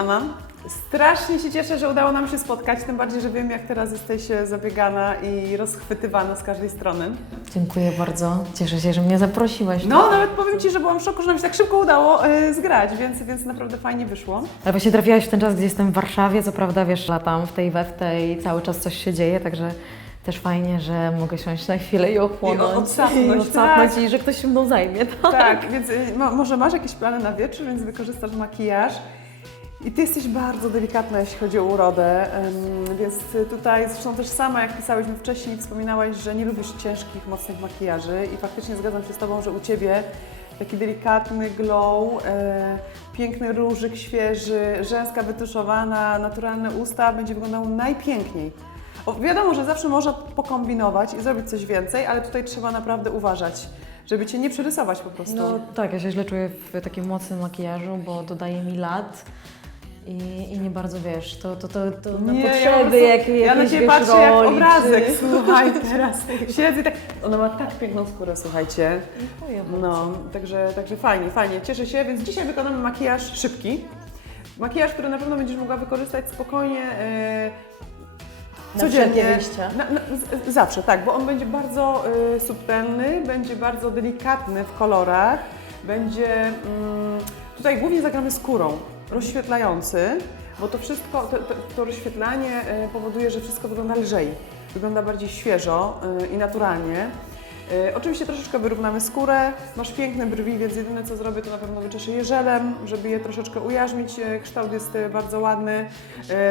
Anna. Strasznie się cieszę, że udało nam się spotkać, tym bardziej, że wiem, jak teraz jesteś zabiegana i rozchwytywana z każdej strony. Dziękuję bardzo. Cieszę się, że mnie zaprosiłaś. No, nawet powiem Ci, że byłam w szoku, że nam się tak szybko udało zgrać, więc naprawdę fajnie wyszło. Ale właśnie trafiłaś w ten czas, gdzie jestem w Warszawie, co prawda, wiesz, latam w tej we w tej, cały czas coś się dzieje, także też fajnie, że mogę siąść na chwilę i ochłonąć. I odsapnąć, tak. I że ktoś się mną zajmie. Tak, więc może masz jakieś plany na wieczór, więc wykorzystasz makijaż. I Ty jesteś bardzo delikatna, jeśli chodzi o urodę, więc tutaj zresztą też sama, jak pisałyśmy wcześniej, wspominałaś, że nie lubisz ciężkich, mocnych makijaży i faktycznie zgadzam się z Tobą, że u Ciebie taki delikatny glow, piękny różyk świeży, rzęska wytuszowana, naturalne usta będzie wyglądało najpiękniej. Wiadomo, że zawsze można pokombinować i zrobić coś więcej, ale tutaj trzeba naprawdę uważać, żeby Cię nie przerysować po prostu. No tak, ja się źle czuję w takim mocnym makijażu, bo dodaje mi lat. I nie bardzo wiesz, to na Nie, potrzeby jakieś ja na Ciebie wiesz, patrzę jak roli, obrazek, czy... słuchaj, teraz siedzę i tak, ona ma tak piękną skórę, słuchajcie. Dziękuję bardzo. No, także fajnie, cieszę się, więc dzisiaj wykonamy makijaż szybki. Makijaż, który na pewno będziesz mogła wykorzystać spokojnie, Na codziennie. wszelkie wyjścia. Zawsze, tak, bo on będzie bardzo subtelny, będzie bardzo delikatny w kolorach, będzie, tutaj głównie zagramy skórą, rozświetlający, bo to wszystko, to rozświetlanie powoduje, że wszystko wygląda lżej, wygląda bardziej świeżo i naturalnie. Oczywiście troszeczkę wyrównamy skórę, masz piękne brwi, więc jedyne co zrobię to na pewno wyczeszę je żelem, żeby je troszeczkę ujarzmić, kształt jest bardzo ładny,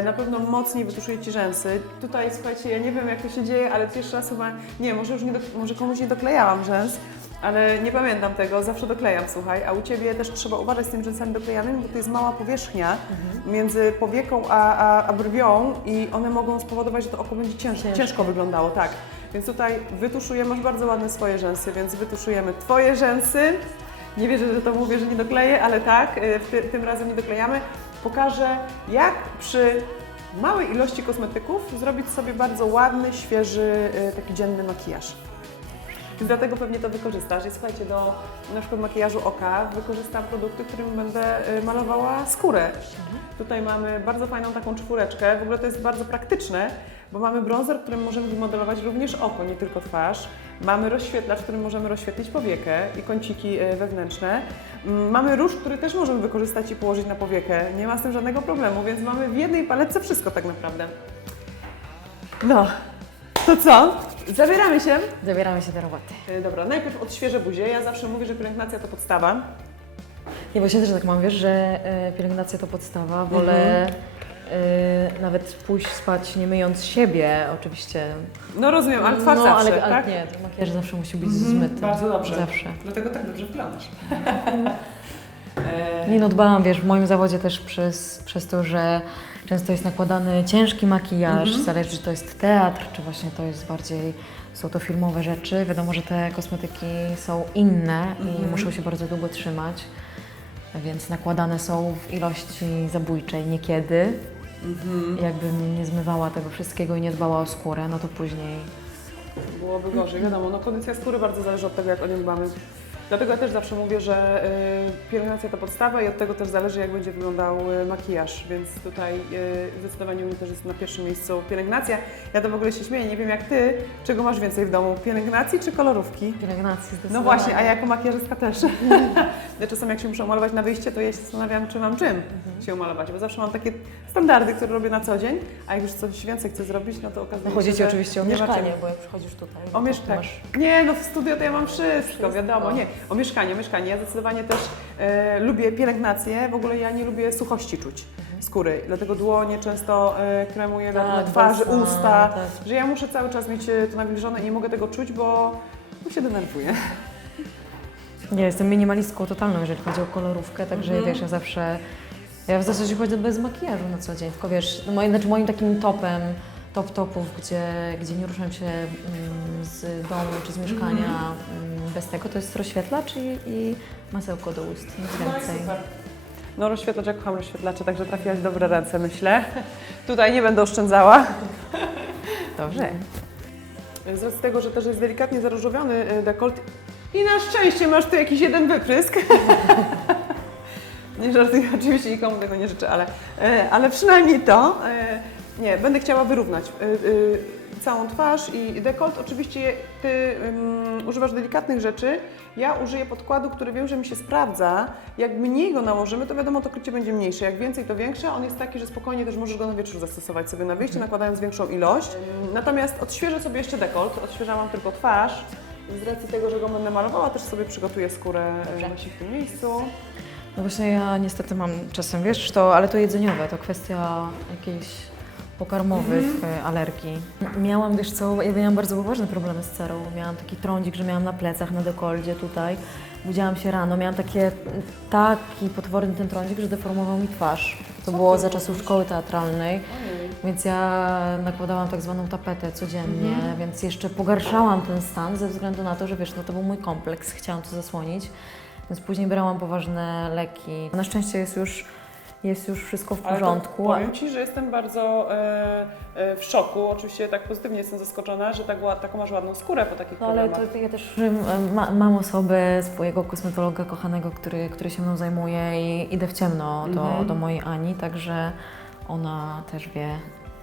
na pewno mocniej wytuszuję Ci rzęsy. Tutaj słuchajcie, ja nie wiem jak to się dzieje, ale pierwszy raz chyba, nie, może już może komuś nie doklejałam rzęs, ale nie pamiętam tego, zawsze doklejam, słuchaj, a u Ciebie też trzeba uważać z tymi rzęsami doklejanymi, bo to jest mała powierzchnia między powieką a brwią i one mogą spowodować, że to oko będzie ciężko wyglądało, tak. Więc tutaj wytuszujemy, masz bardzo ładne swoje rzęsy, więc wytuszujemy Twoje rzęsy. Nie wierzę, że to mówię, że nie dokleję, ale tak, tym razem nie doklejamy. Pokażę, jak przy małej ilości kosmetyków zrobić sobie bardzo ładny, świeży, taki dzienny makijaż. Więc dlatego pewnie to wykorzystasz. I słuchajcie, do na przykład makijażu oka wykorzystam produkty, którym będę malowała skórę. Tutaj mamy bardzo fajną taką czwóreczkę, w ogóle to jest bardzo praktyczne, bo mamy bronzer, którym możemy wymodelować również oko, nie tylko twarz. Mamy rozświetlacz, którym możemy rozświetlić powiekę i kąciki wewnętrzne. Mamy róż, który też możemy wykorzystać i położyć na powiekę. Nie ma z tym żadnego problemu, więc mamy w jednej paletce wszystko tak naprawdę. No, to co? Zabieramy się? Zabieramy się do roboty. Dobra, najpierw odświeżę buzię. Ja zawsze mówię, że pielęgnacja to podstawa. Nie, bo się też tak mam, wiesz, że pielęgnacja to podstawa. Wolę nawet pójść spać nie myjąc siebie, oczywiście. No rozumiem, ale twarz zawsze, ale tak? nie, ten makijaż zawsze musi być zmyty. Bardzo dobrze. Zawsze. Dlatego tak dobrze wyglądasz. Nie no, dbałam, wiesz, w moim zawodzie też przez to, że często jest nakładany ciężki makijaż, zależy czy to jest teatr, czy właśnie to jest bardziej, są to filmowe rzeczy. Wiadomo, że te kosmetyki są inne i muszą się bardzo długo trzymać, więc nakładane są w ilości zabójczej niekiedy. Jakbym nie zmywała tego wszystkiego i nie dbała o skórę, no to później... Byłoby gorzej, wiadomo, no kondycja skóry bardzo zależy od tego, jak o nią dbamy. Dlatego ja też zawsze mówię, że pielęgnacja to podstawa i od tego też zależy, jak będzie wyglądał makijaż, więc tutaj zdecydowanie u mnie też jest na pierwszym miejscu pielęgnacja. Ja to w ogóle się śmieję, nie wiem jak Ty, czego masz więcej w domu, pielęgnacji czy kolorówki? Pielęgnacji zdecydowanie. No właśnie, a ja jako makijażystka też. Ja czasem jak się muszę malować na wyjście, to ja się zastanawiam, czy mam czym się umalować, bo zawsze mam takie standardy, które robię na co dzień, a jak już coś więcej chcę zrobić, no to okazuje się, Chodzi Ci że oczywiście o nie ma mieszkanie, czym. bo jak przychodzisz tutaj, O to mieszkanie. masz... Nie, no w studio to ja mam wszystko, wiadomo, nie. O mieszkanie. Ja zdecydowanie też lubię pielęgnację, w ogóle ja nie lubię suchości czuć skóry, dlatego dłonie często kremuję na twarzy, usta, że ja muszę cały czas mieć to nawilżone i nie mogę tego czuć, bo się denerwuję. Nie, jestem minimalistką totalną, jeżeli chodzi o kolorówkę, także wiesz, ja w zasadzie chodzę bez makijażu na co dzień, tylko wiesz, moim takim topów, gdzie nie ruszam się z domu czy z mieszkania bez tego, to jest rozświetlacz i masełko do ust, nic więcej. Super. No rozświetlacz, ja kocham rozświetlacze, także trafiłaś w dobre ręce, myślę. Tutaj nie będę oszczędzała. Dobrze. Z racji tego, że też jest delikatnie zaróżowiony dekolt i na szczęście masz tu jakiś jeden wyprysk. Nie żartuję, oczywiście nikomu tego nie życzę, ale przynajmniej to. Nie, będę chciała wyrównać całą twarz i dekolt. Oczywiście Ty używasz delikatnych rzeczy, ja użyję podkładu, który wiem, że mi się sprawdza. Jak mniej go nałożymy, to wiadomo, to krycie będzie mniejsze. Jak więcej, to większe. On jest taki, że spokojnie też możesz go na wieczór zastosować sobie na wyjście, nakładając większą ilość. Natomiast odświeżę sobie jeszcze dekolt, odświeżałam tylko twarz. Z racji tego, że go będę malowała, też sobie przygotuję skórę właśnie w tym miejscu. No właśnie ja niestety mam czasem, wiesz, ale to jedzeniowe, to kwestia jakiejś pokarmowych alergii. Miałam, wiesz co, ja miałam bardzo poważne problemy z cerą. Miałam taki trądzik, że miałam na plecach, na dekoldzie tutaj. Budziłam się rano, miałam taki potworny ten trądzik, że deformował mi twarz. To było za czasów szkoły teatralnej, więc ja nakładałam tak zwaną tapetę codziennie, więc jeszcze pogarszałam ten stan ze względu na to, że wiesz, no to był mój kompleks, chciałam to zasłonić, więc później brałam poważne leki. Na szczęście jest już wszystko w porządku. Powiem Ci, że jestem bardzo w szoku. Oczywiście tak pozytywnie jestem zaskoczona, że taką masz ładną skórę po takich problemach. Ale to ja też mam osobę, swojego kosmetologa kochanego, który się mną zajmuje i idę w ciemno do mojej Ani, także ona też wie,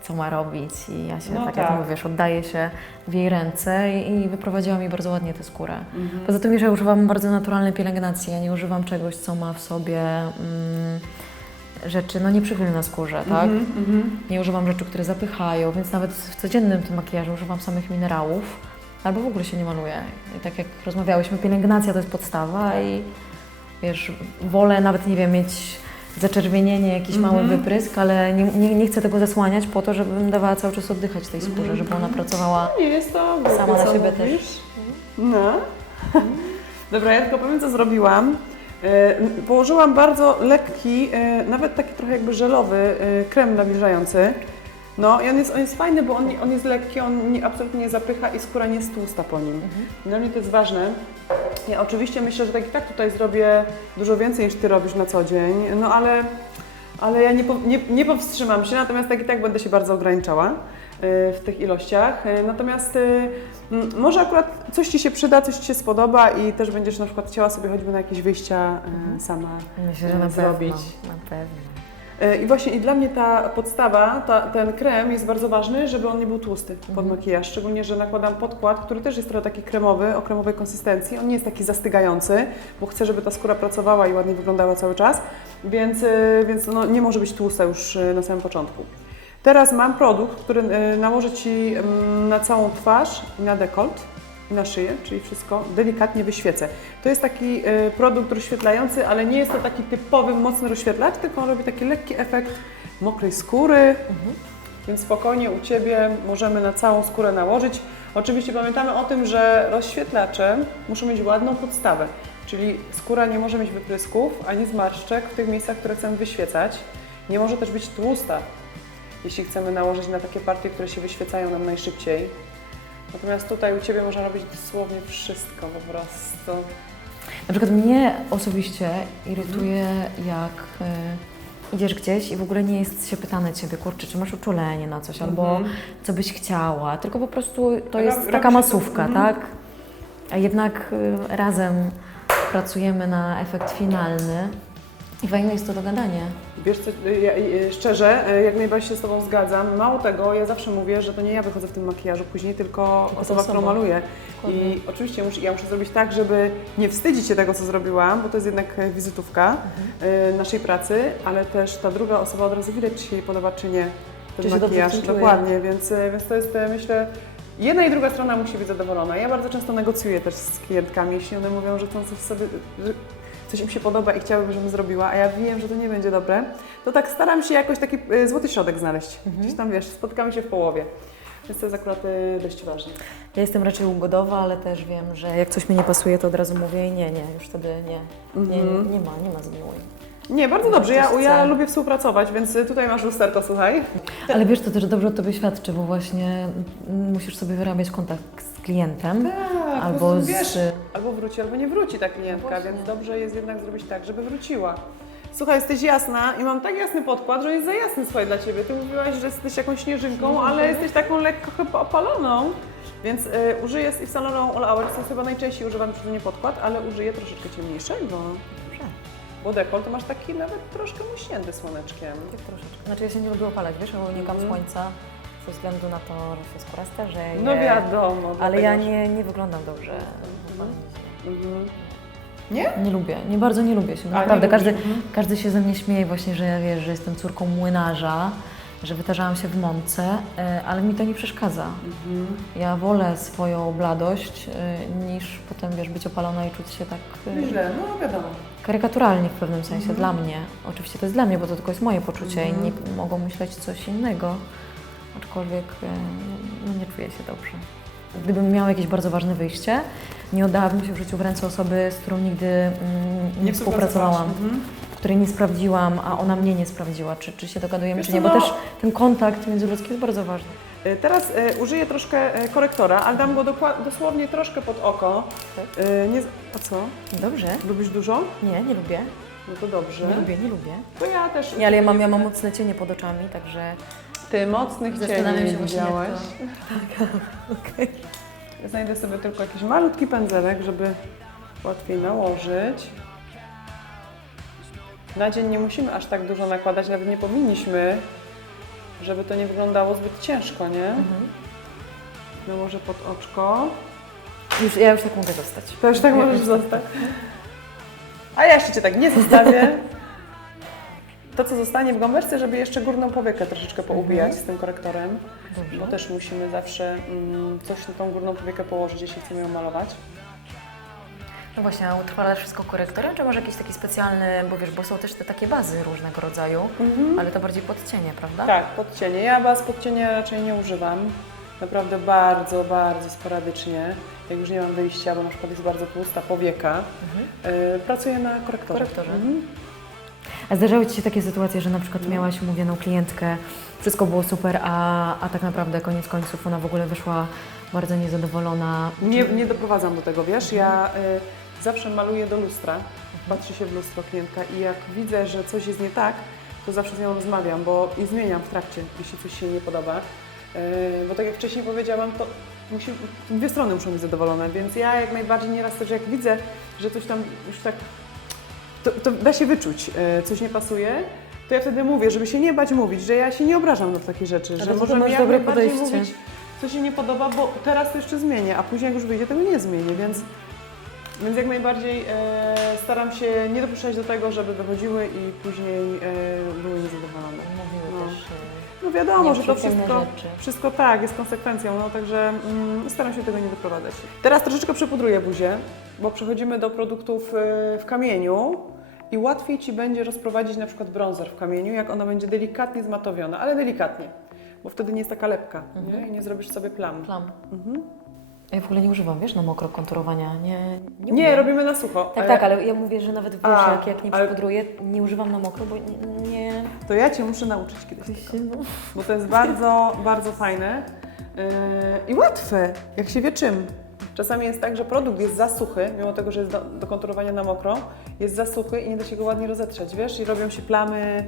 co ma robić i ja się, jak mówisz, oddaję się w jej ręce i wyprowadziła mi bardzo ładnie tę skórę. Poza tym, że ja używam bardzo naturalnej pielęgnacji, ja nie używam czegoś, co ma w sobie rzeczy nieprzychylne skórze, tak? Nie używam rzeczy, które zapychają, więc nawet w codziennym tym makijażu używam samych minerałów, albo w ogóle się nie maluję. I tak jak rozmawiałyśmy, pielęgnacja to jest podstawa i wiesz, wolę nawet, nie wiem, mieć zaczerwienienie, jakiś mały wyprysk, ale nie chcę tego zasłaniać po to, żebym dawała cały czas oddychać tej skórze, żeby ona pracowała nie jest to sama na siebie mówisz? też. No. Dobra, ja tylko powiem, co zrobiłam. Położyłam bardzo lekki, nawet taki trochę jakby żelowy krem nawilżający. No i on jest fajny, bo on jest lekki, on absolutnie nie zapycha i skóra nie jest tłusta po nim. Dla mnie to jest ważne. Ja oczywiście myślę, że tak i tak tutaj zrobię dużo więcej niż Ty robisz na co dzień, no ale ja nie powstrzymam się, natomiast tak i tak będę się bardzo ograniczała w tych ilościach. Natomiast może akurat coś Ci się przyda, coś Ci się spodoba i też będziesz na przykład chciała sobie choćby na jakieś wyjścia sama Myślę, że zrobić. Na pewno. I właśnie i dla mnie ta podstawa, ten krem jest bardzo ważny, żeby on nie był tłusty pod makijaż, szczególnie, że nakładam podkład, który też jest trochę taki kremowy, o kremowej konsystencji. On nie jest taki zastygający, bo chcę, żeby ta skóra pracowała i ładnie wyglądała cały czas, więc nie może być tłusta już na samym początku. Teraz mam produkt, który nałożę Ci na całą twarz i na dekolt i na szyję, czyli wszystko delikatnie wyświecę. To jest taki produkt rozświetlający, ale nie jest to taki typowy, mocny rozświetlacz, tylko on robi taki lekki efekt mokrej skóry, więc spokojnie u Ciebie możemy na całą skórę nałożyć. Oczywiście pamiętamy o tym, że rozświetlacze muszą mieć ładną podstawę, czyli skóra nie może mieć wyprysków ani zmarszczek w tych miejscach, które chcemy wyświecać. Nie może też być tłusta, jeśli chcemy nałożyć na takie partie, które się wyświecają nam najszybciej. Natomiast tutaj u Ciebie można robić dosłownie wszystko po prostu. Na przykład mnie osobiście irytuje, jak idziesz gdzieś i w ogóle nie jest się pytane Ciebie, kurczę, czy masz uczulenie na coś, albo co byś chciała, tylko po prostu to jest taka masówka, tak? A jednak razem pracujemy na efekt finalny i fajne jest to dogadanie. Wiesz co, szczerze, jak najbardziej się z Tobą zgadzam. Mało tego, ja zawsze mówię, że to nie ja wychodzę w tym makijażu później, tylko osoba, którą maluję. I oczywiście ja muszę zrobić tak, żeby nie wstydzić się tego, co zrobiłam, bo to jest jednak wizytówka naszej pracy, ale też ta druga osoba od razu widać, czy się jej podoba, czy nie ten makijaż. Dokładnie, więc to jest, myślę, jedna i druga strona musi być zadowolona. Ja bardzo często negocjuję też z klientkami, jeśli one mówią, że chcą coś im się podoba i chciałyby, żebym zrobiła, a ja wiem, że to nie będzie dobre, to tak staram się jakoś taki złoty środek znaleźć. Gdzieś tam, wiesz, spotkamy się w połowie. Więc to jest akurat dość ważne. Ja jestem raczej ugodowa, ale też wiem, że jak coś mi nie pasuje, to od razu mówię nie, już wtedy nie ma z mną. Nie, bardzo dobrze. Ja lubię współpracować, więc tutaj masz lusterko, słuchaj. Ale wiesz, to też dobrze o Tobie świadczy, bo właśnie musisz sobie wyrabiać kontakt z klientem. Tak, albo albo wróci, albo nie wróci ta klientka, więc dobrze jest jednak zrobić tak, żeby wróciła. Słuchaj, jesteś jasna i mam tak jasny podkład, że jest za jasny, słuchaj, dla Ciebie. Ty mówiłaś, że jesteś jakąś śnieżynką, ale jesteś taką lekko chyba opaloną. Więc użyję z Yves Saint Laurent All Hour, to jest chyba najczęściej używany przeze mnie podkład, ale użyję troszeczkę ciemniejszego. bo dekolt to masz taki nawet troszkę muśnięty słoneczkiem. Tak troszeczkę. Znaczy ja się nie lubię opalać, wiesz, bo unikam słońca ze względu na to, że się skóra starzeje. No wiadomo. Ale ja dlatego, nie wyglądam dobrze. Nie? Nie lubię, bardzo nie lubię się. A, Naprawdę, nie lubisz, każdy się ze mnie śmieje właśnie, że ja wiesz, że jestem córką młynarza, że wytarzałam się w mące, ale mi to nie przeszkadza. Ja wolę swoją bladość niż potem, wiesz, być opalona i czuć się tak Źle, no wiadomo. karykaturalnie w pewnym sensie, dla mnie. Oczywiście to jest dla mnie, bo to tylko jest moje poczucie i inni mogą myśleć coś innego, aczkolwiek no, nie czuję się dobrze. Gdybym miała jakieś bardzo ważne wyjście, nie oddałabym się w życiu w ręce osoby, z którą nigdy nie współpracowałam, której nie sprawdziłam, a ona mnie nie sprawdziła, czy się dogadujemy, Wiesz czy co, nie, bo no- też ten kontakt międzyludzki jest bardzo ważny. Teraz użyję troszkę korektora, ale dam go dosłownie troszkę pod oko. Tak? Nie, a co? Dobrze. Lubisz dużo? Nie lubię. No to dobrze. Nie lubię. To ja też. Nie, ale ja mam mocne cienie pod oczami, także Ty mocnych zastanawiam cieni się właśnie, widziałaś. jak to... Ja znajdę sobie tylko jakiś malutki pędzelek, żeby łatwiej nałożyć. Na dzień nie musimy aż tak dużo nakładać, nawet nie powinniśmy, żeby to nie wyglądało zbyt ciężko, nie? Nałożę pod oczko. Ja już tak mogę zostać. To już tak możesz zostać. A ja jeszcze Cię tak nie zostawię. To, co zostanie w gąbeczce, żeby jeszcze górną powiekę troszeczkę poubijać z tym korektorem. Dobrze. Bo też musimy zawsze coś na tą górną powiekę położyć, jeśli chcemy ją malować. No właśnie, a utrwalasz wszystko korektorem, czy masz jakiś taki specjalny, bo wiesz, bo są też te takie bazy różnego rodzaju, ale to bardziej pod cienie, prawda? Tak, podcienie. Ja baz podcienia raczej nie używam. Naprawdę bardzo, bardzo sporadycznie. Jak już nie mam wyjścia, bo na przykład jest bardzo tłusta powieka, pracuję na korektorze. Korektorze. A zdarzały Ci się takie sytuacje, że na przykład miałaś umówioną klientkę, wszystko było super, a tak naprawdę koniec końców ona w ogóle wyszła bardzo niezadowolona? Nie doprowadzam do tego, wiesz, ja zawsze maluję do lustra, patrzy się w lustro klientka i jak widzę, że coś jest nie tak, to zawsze z nią rozmawiam, bo i zmieniam w trakcie, jeśli coś się nie podoba. Bo tak jak wcześniej powiedziałam, to dwie strony muszą być zadowolone, więc ja jak najbardziej nieraz też jak widzę, że coś tam już tak, to da się wyczuć, coś nie pasuje, to ja wtedy mówię, żeby się nie bać mówić, że ja się nie obrażam na takie rzeczy, że to możemy masz jak dobre najbardziej podejście. mówić, co się nie podoba, bo teraz to jeszcze zmienię, a później jak już wyjdzie, tego nie zmienię, więc jak najbardziej staram się nie dopuszczać do tego, żeby wychodziły i później były niezadowolone. Mówiły też... No wiadomo, że to nieprzyjemne rzeczy. wszystko tak, jest konsekwencją, no także staram się tego nie doprowadzać. Teraz troszeczkę przepudruję buzię, bo przechodzimy do produktów w kamieniu i łatwiej Ci będzie rozprowadzić na przykład bronzer w kamieniu, jak ona będzie delikatnie zmatowiona, ale delikatnie, bo wtedy nie jest taka lepka nie? I nie zrobisz sobie plam. Ja w ogóle nie używam, wiesz, na mokro konturowania. Nie Nie, umiem. robimy na sucho. Tak, ale ja mówię, że nawet wiesz, jak nie ale- przypudruję, nie używam na mokro, bo nie... To ja Cię muszę nauczyć kiedyś tego, No. bo to jest bardzo, bardzo fajne i łatwe, jak się wie czym. Czasami jest tak, że produkt jest za suchy, mimo tego, że jest do konturowania na mokro, jest za suchy i nie da się go ładnie rozetrzeć, wiesz? I robią się plamy,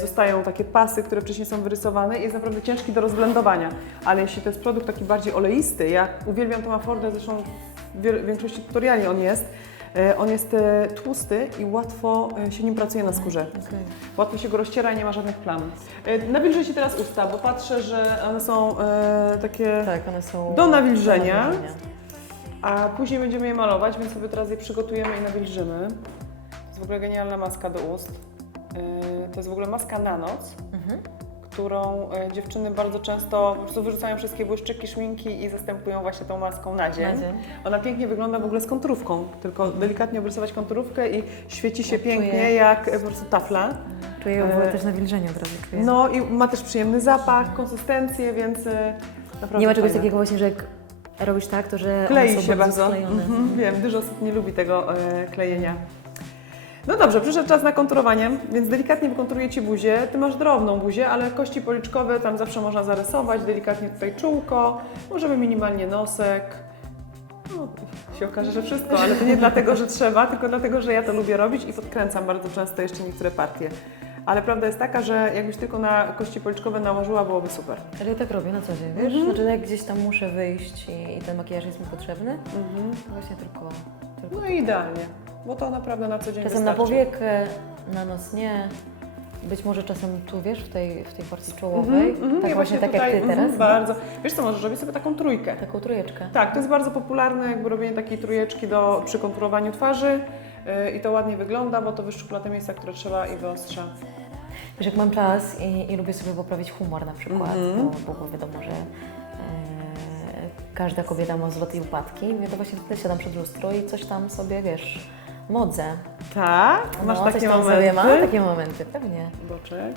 zostają takie pasy, które wcześniej są wyrysowane i jest naprawdę ciężki do rozblendowania. Ale jeśli to jest produkt taki bardziej oleisty, ja uwielbiam Toma Forda, zresztą w większości tutoriali on jest tłusty i łatwo się nim pracuje na skórze. Okay. Łatwo się go rozciera i nie ma żadnych plam. Nawilżę Ci teraz usta, bo patrzę, że one są takie Tak, one są... do nawilżenia, a później będziemy je malować, więc sobie teraz je przygotujemy i nawilżymy. To jest w ogóle genialna maska do ust. To jest w ogóle maska na noc, którą dziewczyny bardzo często po prostu wyrzucają wszystkie błyszczyki, szminki i zastępują właśnie tą maską na dzień. Ona pięknie wygląda w ogóle z konturówką, tylko delikatnie obrysować konturówkę i świeci się pięknie jak po prostu tafla. Czuję w ogóle też nawilżenie od razu czuję. No i ma też przyjemny zapach, konsystencję, więc naprawdę Nie ma czegoś fajne. takiego właśnie, że jak robisz tak, to że Klei one są się bardzo. sklejone. Wiem, dużo osób nie lubi tego klejenia. No dobrze, przyszedł czas na konturowanie, więc delikatnie wykonturuję Ci buzię. Ty masz drobną buzię, ale kości policzkowe tam zawsze można zarysować, delikatnie tutaj czółko, możemy minimalnie nosek. No, się okaże, że wszystko, ale to nie dlatego, że trzeba, tylko dlatego, że ja to lubię robić i podkręcam bardzo często jeszcze niektóre partie. Ale prawda jest taka, że jakbyś tylko na kości policzkowe nałożyła, byłoby super. Ale ja tak robię na co dzień, wiesz? Znaczy jak gdzieś tam muszę wyjść i ten makijaż jest mi potrzebny, to właśnie tylko No i idealnie. bo to naprawdę na co dzień Czasem na wystarczy. powiekę, na noc nie. Być może czasem tu, wiesz, w tej partii czołowej. Tak Ja właśnie tak tutaj, jak Ty teraz. bardzo. Wiesz co, możesz robić sobie taką trójkę. Taką trójeczkę. Tak, to jest bardzo popularne, jakby robienie takiej trójeczki przy konturowaniu twarzy i to ładnie wygląda, bo to wyszczupla te miejsca, które trzeba i wyostrza. Wiesz, jak mam czas i lubię sobie poprawić humor na przykład, bo wiadomo, że każda kobieta ma wzloty i upadki, to właśnie wtedy siadam przed lustro i coś tam sobie, wiesz, modzę. Tak? Masz coś takie tam momenty? Sobie mam takie momenty, pewnie. Boczek.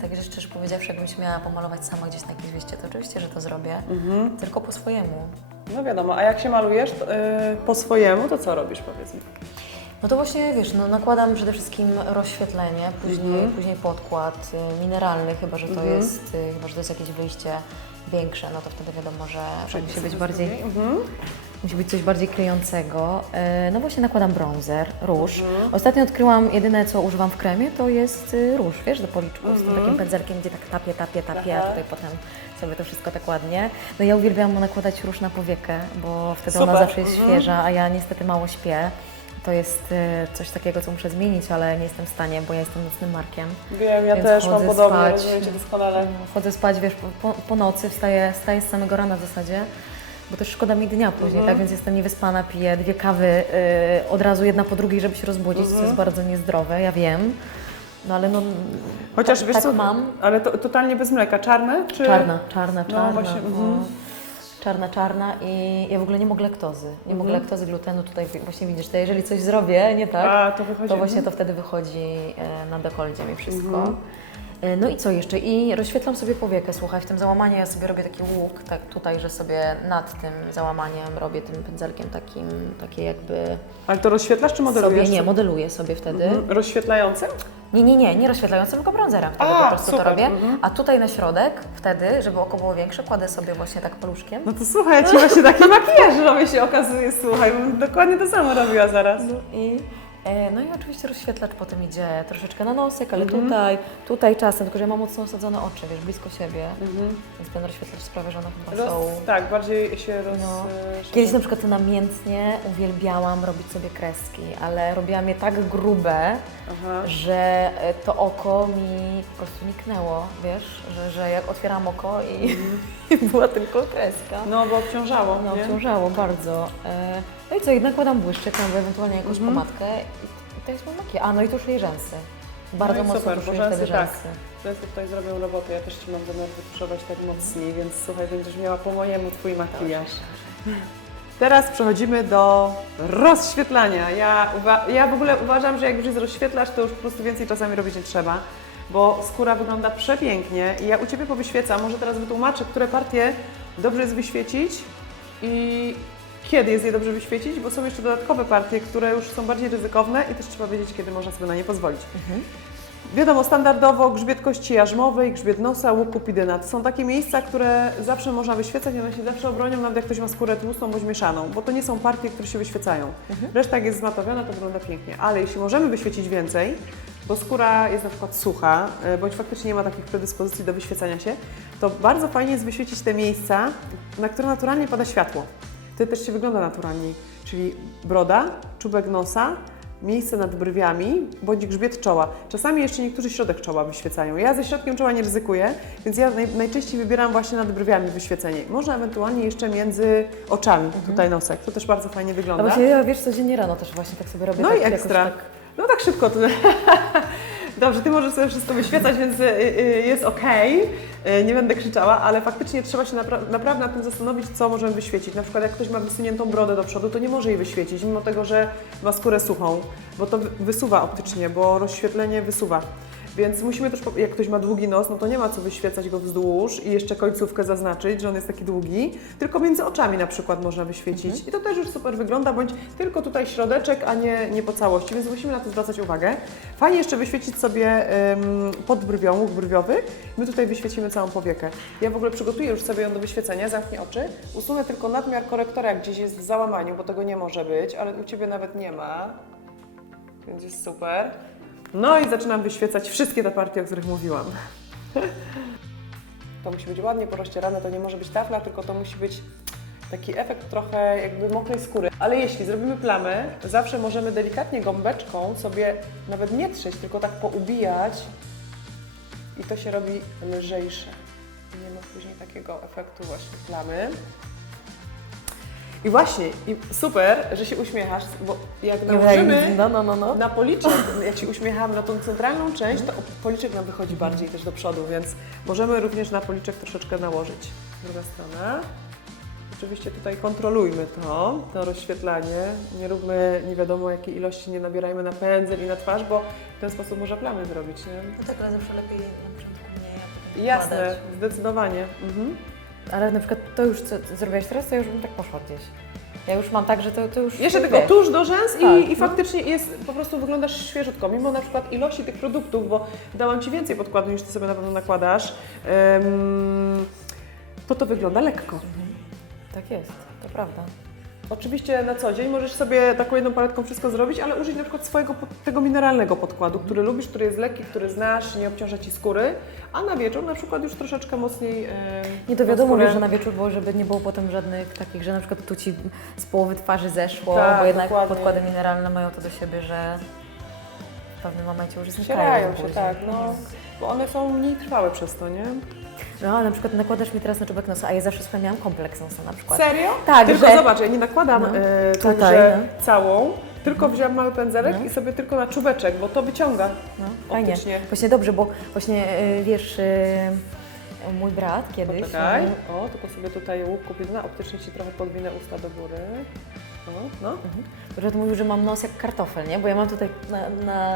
Także szczerze powiedziawszy, jakbym się miała pomalować sama gdzieś na jakieś wyjście, to oczywiście, że to zrobię, tylko po swojemu. No wiadomo, a jak się malujesz po swojemu, to co robisz, powiedz mi? No to właśnie, wiesz, no nakładam przede wszystkim rozświetlenie, później podkład mineralny, chyba że to jest jakieś wyjście większe, no to wtedy wiadomo, że to musi być bardziej, musi być coś bardziej kryjącego. No właśnie nakładam bronzer, róż. Ostatnio odkryłam, jedyne co używam w kremie, to jest róż, wiesz, do policzków, z tym takim pędzelkiem, gdzie tak tapię, a tutaj potem sobie to wszystko tak ładnie. No ja uwielbiam nakładać róż na powiekę, bo wtedy ona zawsze jest świeża, a ja niestety mało śpię. To jest coś takiego, co muszę zmienić, ale nie jestem w stanie, bo ja jestem nocnym markiem. Wiem, ja Więc też mam chodzę podobnie, spać. rozumiem Cię doskonale. Chodzę spać, wiesz, po nocy, wstaję z samego rana w zasadzie, bo też szkoda mi dnia później, tak? Więc jestem niewyspana, piję 2 kawy od razu jedna po drugiej, żeby się rozbudzić, co jest bardzo niezdrowe, ja wiem. No ale no, Chociaż wiesz tak co, mam. ale to totalnie bez mleka, czarne? Czy... Czarna. No właśnie, Czarna i ja w ogóle nie mogę laktozy. Nie mogę laktozy, glutenu, tutaj właśnie widzisz, to jeżeli coś zrobię nie tak, to wychodzi. to właśnie to wtedy wychodzi na dekolcie mi wszystko. No i co jeszcze? I rozświetlam sobie powiekę, słuchaj, w tym załamaniu ja sobie robię taki łuk, tak tutaj, że sobie nad tym załamaniem robię tym pędzelkiem takim, takie jakby... Ale to rozświetlasz czy modelujesz? Nie, modeluję sobie wtedy. Rozświetlające? Nie rozświetlającym, tylko bronzerem wtedy po prostu super. to robię. A tutaj na środek wtedy, żeby oko było większe, kładę sobie właśnie tak paluszkiem. No to słuchaj, ja Ci właśnie taki makijaż robię, się okazuje, słuchaj, bym dokładnie to samo robiła zaraz. No i oczywiście rozświetlacz potem idzie troszeczkę na nosek, ale tutaj czasem, tylko że ja mam mocno osadzone oczy, wiesz, blisko siebie, więc ten rozświetlacz sprawia, że one chyba są... Tak, bardziej się Kiedyś na przykład namiętnie uwielbiałam robić sobie kreski, ale robiłam je tak grube, że to oko mi po prostu niknęło, wiesz, że jak otwieram oko i była tylko kreska. No, bo obciążało, No, nie? obciążało bardzo. No i co, jednak nakładam błyszczyk, albo ewentualnie jakąś pomadkę i to jest mój makijaż. No i tuszuję rzęsy. Bardzo No i mocno super, bo tuszuję rzęsy wtedy tak. rzęsy. Rzęsy tutaj zrobią robotę, ja też Ci mam zamiar wytuszować tak mocniej, więc słuchaj, będziesz miała po mojemu Twój makijaż. Teraz przechodzimy do rozświetlania. Ja w ogóle uważam, że jak już jest rozświetlacz, to już po prostu więcej czasami robić nie trzeba, bo skóra wygląda przepięknie i ja u Ciebie powyświecam, może teraz wytłumaczę, które partie dobrze jest wyświecić i kiedy jest je dobrze wyświecić, bo są jeszcze dodatkowe partie, które już są bardziej ryzykowne i też trzeba wiedzieć, kiedy można sobie na nie pozwolić. Wiadomo, standardowo grzbiet kości jarzmowej, grzbiet nosa, łuk kupidyna. To są takie miejsca, które zawsze można wyświecać i one się zawsze obronią, nawet jak ktoś ma skórę tłustą bądź mieszaną, bo to nie są partie, które się wyświecają. Reszta jak jest zmatowiona, to wygląda pięknie, ale jeśli możemy wyświecić więcej, bo skóra jest na przykład sucha, bądź faktycznie nie ma takich predyspozycji do wyświecania się, to bardzo fajnie jest wyświecić te miejsca, na które naturalnie pada światło. Wtedy też się wygląda naturalniej, czyli broda, czubek nosa, miejsce nad brwiami bądź grzbiet czoła. Czasami jeszcze niektórzy środek czoła wyświecają. Ja ze środkiem czoła nie ryzykuję, więc ja najczęściej wybieram właśnie nad brwiami wyświecenie. Można ewentualnie jeszcze między oczami, tutaj nosek. To też bardzo fajnie A wygląda. właśnie ja wiesz, codziennie rano też właśnie tak sobie robię. No tak, i ekstra. jakoś tak. No tak szybko to... Dobrze, Ty możesz sobie wszystko wyświecać, więc jest okej. Nie będę krzyczała, ale faktycznie trzeba się naprawdę nad tym zastanowić, co możemy wyświecić. Na przykład jak ktoś ma wysuniętą brodę do przodu, to nie może jej wyświecić, mimo tego, że ma skórę suchą, bo to wysuwa optycznie, bo rozświetlenie wysuwa. Więc musimy też, jak ktoś ma długi nos, no to nie ma co wyświecać go wzdłuż i jeszcze końcówkę zaznaczyć, że on jest taki długi, tylko między oczami na przykład można wyświecić. I to też już super wygląda, bądź tylko tutaj środeczek, a nie po całości, więc musimy na to zwracać uwagę. Fajnie jeszcze wyświecić sobie pod brwią, łuk brwiowy. My tutaj wyświecimy całą powiekę. Ja w ogóle przygotuję już sobie ją do wyświecenia, zamknij oczy, usunę tylko nadmiar korektora, jak gdzieś jest w załamaniu, bo tego nie może być, ale u Ciebie nawet nie ma, więc jest super. No i zaczynam wyświecać wszystkie te partie, o których mówiłam. To musi być ładnie porozcierane, to nie może być tafla, tylko to musi być taki efekt trochę jakby mokrej skóry. Ale jeśli zrobimy plamę, zawsze możemy delikatnie gąbeczką sobie nawet nie trzeć, tylko tak poubijać i to się robi lżejsze. Nie ma później takiego efektu właśnie plamy. I właśnie, i super, że się uśmiechasz, bo jak nałożymy No. na policzek, jak się uśmiechamy na tą centralną część, to policzek nam wychodzi bardziej też do przodu, więc możemy również na policzek troszeczkę nałożyć. Druga strona. Oczywiście tutaj kontrolujmy to rozświetlanie. Nie róbmy nie wiadomo jakiej ilości, nie nabierajmy na pędzel i na twarz, bo w ten sposób można plamy zrobić, nie? No tak, ale zawsze lepiej na początku mniej, a potem Jasne, wkładać. zdecydowanie. Mhm. Ale na przykład to już co zrobiłaś teraz, to ja już bym tak poszła gdzieś. Ja już mam tak, że to już... Jeszcze wiesz. tylko tuż do rzęs Tak, i faktycznie jest, po prostu wyglądasz świeżutko, mimo na przykład ilości tych produktów, bo dałam Ci więcej podkładu niż Ty sobie na pewno nakładasz, to wygląda lekko. Tak jest, to prawda. Oczywiście na co dzień możesz sobie taką jedną paletką wszystko zrobić, ale użyć na przykład swojego tego mineralnego podkładu, który lubisz, który jest lekki, który znasz, nie obciąża Ci skóry, a na wieczór na przykład już troszeczkę mocniej Nie, to wiadomo, skórę. wiesz, że na wieczór, bo żeby nie było potem żadnych takich, że na przykład tu Ci z połowy twarzy zeszło, Tak, bo jednak dokładnie. podkłady mineralne mają to do siebie, że w pewnym momencie już znikają. Ścierają się, później. tak, no, bo one są mniej trwałe przez to, nie? No, a na przykład nakładasz mi teraz na czubek nosa, a ja zawsze swoje miałam kompleks nosa na przykład. Serio? Tak, tylko że- zobacz, ja nie nakładam No, także tutaj, całą, tylko wziąłam mały pędzelek i sobie tylko na czubeczek, bo to wyciąga No, fajnie. optycznie. Właśnie dobrze, bo właśnie wiesz, mój brat kiedyś... Poczekaj, o, tylko sobie tutaj łuk kupię, optycznie Ci trochę podwinę usta do góry. No. Brat mówił, że mam nos jak kartofel, nie? Bo ja mam tutaj,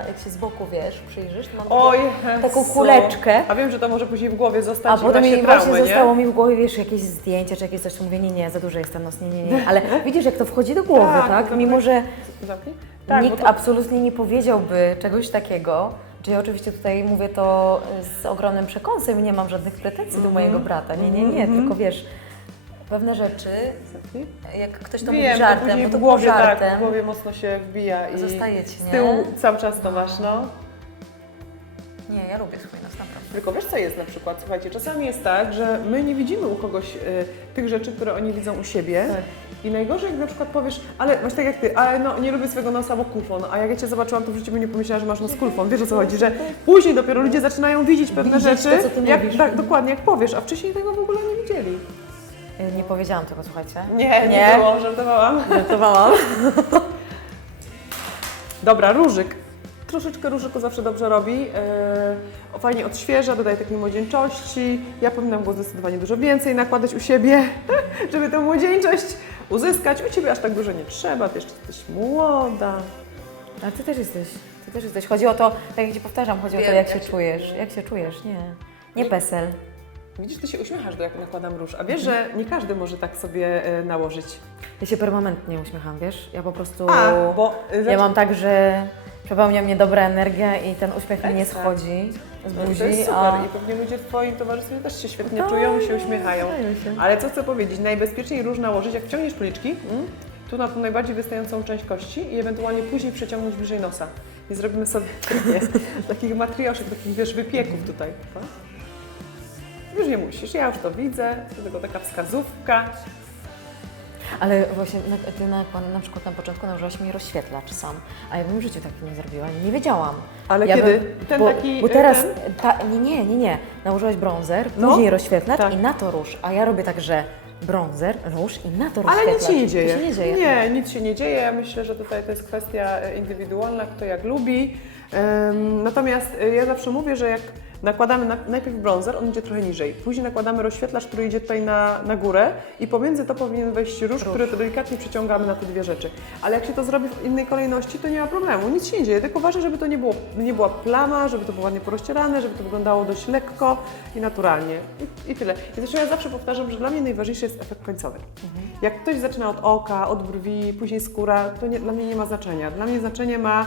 jak się z boku, wiesz, przyjrzysz, to mam Oj, taką kuleczkę. A wiem, że to może później w głowie A zostać potem i mi właśnie właśnie traumy, zostało nie? mi w głowie, wiesz, jakieś zdjęcia czy jakieś coś, to mówię, nie, za duży jest ten nos, nie. Ale widzisz, jak to wchodzi do głowy, Tak, tak? to Mimo, że Zamknij. Tak, nikt bo to, absolutnie nie powiedziałby czegoś takiego. Czyli ja oczywiście tutaj mówię to z ogromnym przekąsem i nie mam żadnych pretensji do mojego brata. Nie, tylko wiesz, pewne rzeczy, Zamknij. jak ktoś to Wiem, mówi to żartem, później bo to w głowie, było tak, żartem, w głowie mocno się wbija i zostaje Ci, z nie? tyłu cały czas to masz, no. Nie, ja lubię swój nos, naprawdę. Tylko wiesz co jest na przykład, słuchajcie, czasami jest tak, że my nie widzimy u kogoś tych rzeczy, które oni widzą u siebie. Tak. I najgorzej, jak na przykład powiesz, ale masz tak jak Ty, ale no nie lubię swojego nosa, bo kulfon. A jak ja Cię zobaczyłam, to w życiu bym nie pomyślała, że masz nos kulfon. Wiesz o co chodzi, że później dopiero ludzie zaczynają widzieć pewne Widzieć rzeczy, to, co ty jak, mówisz. tak, dokładnie jak powiesz, a wcześniej tego w ogóle nie widzieli. Nie powiedziałam tego, słuchajcie. Nie było, żartowałam. Żartowałam. Dobra, różyk. Troszeczkę różyku zawsze dobrze robi. Fajnie odświeża, dodaje takiej młodzieńczości. Ja powinnam go zdecydowanie dużo więcej nakładać u siebie, żeby tę młodzieńczość uzyskać. U Ciebie aż tak dużo nie trzeba, Ty jeszcze jesteś młoda. Ale Ty też jesteś. Chodzi o to, tak jak Ci powtarzam, chodzi o to, Wiem, jak się czujesz. Jak się czujesz, nie PESEL. Widzisz, Ty się uśmiechasz, jak nakładam róż, a wiesz, że nie każdy może tak sobie nałożyć. Ja się permanentnie uśmiecham, wiesz? Ja po prostu... Ja mam tak, że przepełnia mnie dobra energia i ten uśmiech mi nie Ekstra. schodzi z To buzi, jest super a... i pewnie ludzie w Twoim towarzystwie też się świetnie Tak, czują i się uśmiechają. uśmiechają się. Ale co chcę powiedzieć, najbezpieczniej róż nałożyć, jak wciągniesz policzki, tu na tą najbardziej wystającą część kości i ewentualnie później przeciągnąć bliżej nosa. I zrobimy sobie takich matrioszek, takich wiesz, wypieków tutaj. O. Już nie musisz, ja już to widzę, to tylko taka wskazówka. Ale właśnie Ty na przykład na początku nałożyłaś mi rozświetlacz sam, a ja bym w życiu tak nie zrobiła, nie wiedziałam. Ale ja kiedy? Ten bo, taki, Bo teraz, ten? nie, nałożyłaś brązer, No, później rozświetlacz tak. i na to róż, a ja robię tak, że brązer, róż i na to Ale rozświetlacz. nic się nie dzieje. To się nie dzieje. Nie, nic się nie dzieje. Ja myślę, że tutaj to jest kwestia indywidualna, kto jak lubi. Natomiast ja zawsze mówię, że jak nakładamy najpierw bronzer, on idzie trochę niżej. Później nakładamy rozświetlacz, który idzie tutaj na górę i pomiędzy to powinien wejść róż, który to delikatnie przeciągamy na te dwie rzeczy. Ale jak się to zrobi w innej kolejności, to nie ma problemu. Nic się nie dzieje, tylko uważaj, żeby to nie była plama, żeby to było ładnie porozcierane, żeby to wyglądało dość lekko i naturalnie. I tyle. I zresztą ja zawsze powtarzam, że dla mnie najważniejszy jest efekt końcowy. Jak ktoś zaczyna od oka, od brwi, później skóra, to dla mnie nie ma znaczenia. Dla mnie znaczenie ma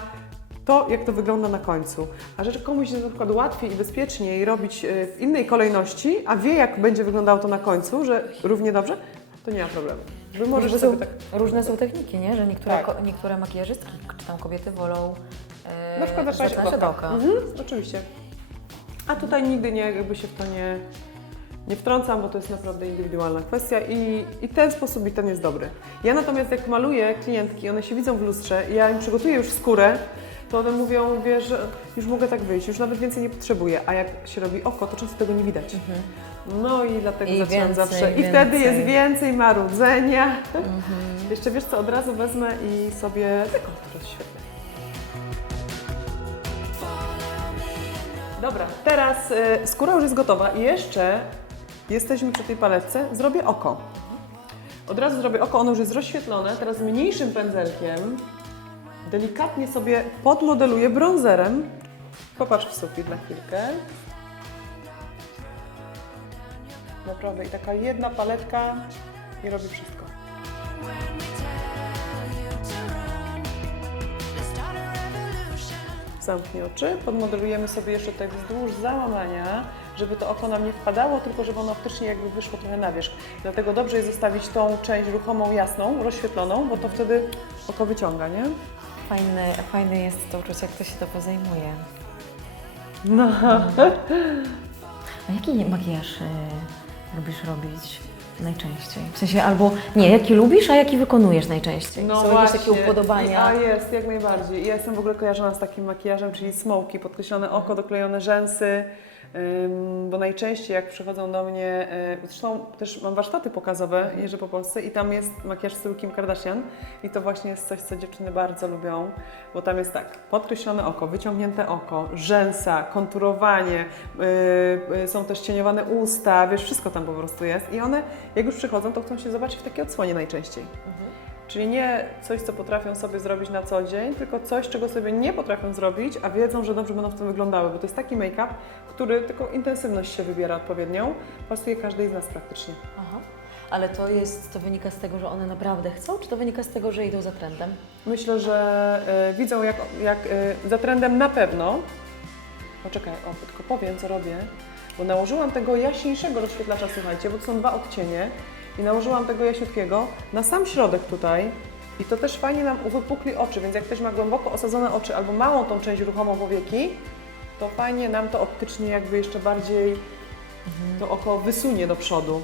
to, jak to wygląda na końcu. A że komuś jest na przykład łatwiej i bezpieczniej robić w innej kolejności, a wie, jak będzie wyglądało to na końcu, że równie dobrze, to nie ma problemu. Wy możesz sobie tak... Różne są techniki, nie? Że niektóre, Tak. niektóre makijażystki czy tam kobiety wolą Na przykład zaczynać od oka. Oczywiście. A tutaj nigdy nie, jakby się w to Nie wtrącam, bo to jest naprawdę indywidualna kwestia i ten sposób i ten jest dobry. Ja natomiast jak maluję klientki, one się widzą w lustrze i ja im przygotuję już skórę, to one mówią, wiesz, że już mogę tak wyjść, już nawet więcej nie potrzebuję, a jak się robi oko, to często tego nie widać. No i dlatego I zaczynam więcej, zawsze. I więcej. wtedy jest więcej marudzenia. Jeszcze wiesz co, od razu wezmę i sobie dekolt rozświetlę. Dobra, teraz skóra już jest gotowa i jeszcze jesteśmy przy tej paletce, zrobię oko. Od razu zrobię oko, ono już jest rozświetlone, teraz mniejszym pędzelkiem delikatnie sobie podmodeluję brązerem. Popatrz w sufit na chwilkę. Naprawdę i taka jedna paletka i robi wszystko. Zamknij oczy, podmodelujemy sobie jeszcze tak wzdłuż załamania, żeby to oko nam nie wpadało, tylko żeby ono faktycznie jakby wyszło trochę na wierzch. Dlatego dobrze jest zostawić tą część ruchomą, jasną, rozświetloną, bo to wtedy oko wyciąga, nie? Fajne jest to uczucie, jak to się to pozajmuje. No. A jaki makijaż lubisz robić najczęściej? W sensie albo nie, jaki lubisz, a jaki wykonujesz najczęściej? Są jakieś takie upodobania? A jest, jak najbardziej. Ja jestem w ogóle kojarzona z takim makijażem, czyli smoki, podkreślone oko, doklejone rzęsy, bo najczęściej jak przychodzą do mnie, zresztą też mam warsztaty pokazowe, jeżdżę po Polsce i tam jest makijaż w stylu Kim Kardashian i to właśnie jest coś, co dziewczyny bardzo lubią, bo tam jest tak, podkreślone oko, wyciągnięte oko, rzęsa, konturowanie, są też cieniowane usta, wiesz, wszystko tam po prostu jest i one jak już przychodzą, to chcą się zobaczyć w takiej odsłonie najczęściej. Czyli nie coś, co potrafią sobie zrobić na co dzień, tylko coś, czego sobie nie potrafią zrobić, a wiedzą, że dobrze będą w tym wyglądały, bo to jest taki make-up, który tylko intensywność się wybiera odpowiednią, pasuje każdej z nas praktycznie. Aha. Ale to wynika z tego, że one naprawdę chcą, czy to wynika z tego, że idą za trendem? Myślę, że widzą jak za trendem na pewno. Poczekaj, tylko powiem, co robię, bo nałożyłam tego jaśniejszego rozświetlacza, słuchajcie, bo to są 2 odcienie. I nałożyłam tego jaśniutkiego na sam środek tutaj i to też fajnie nam uwypukli oczy, więc jak ktoś ma głęboko osadzone oczy albo małą tą część ruchomą powieki, to fajnie nam to optycznie jakby jeszcze bardziej to oko wysunie do przodu.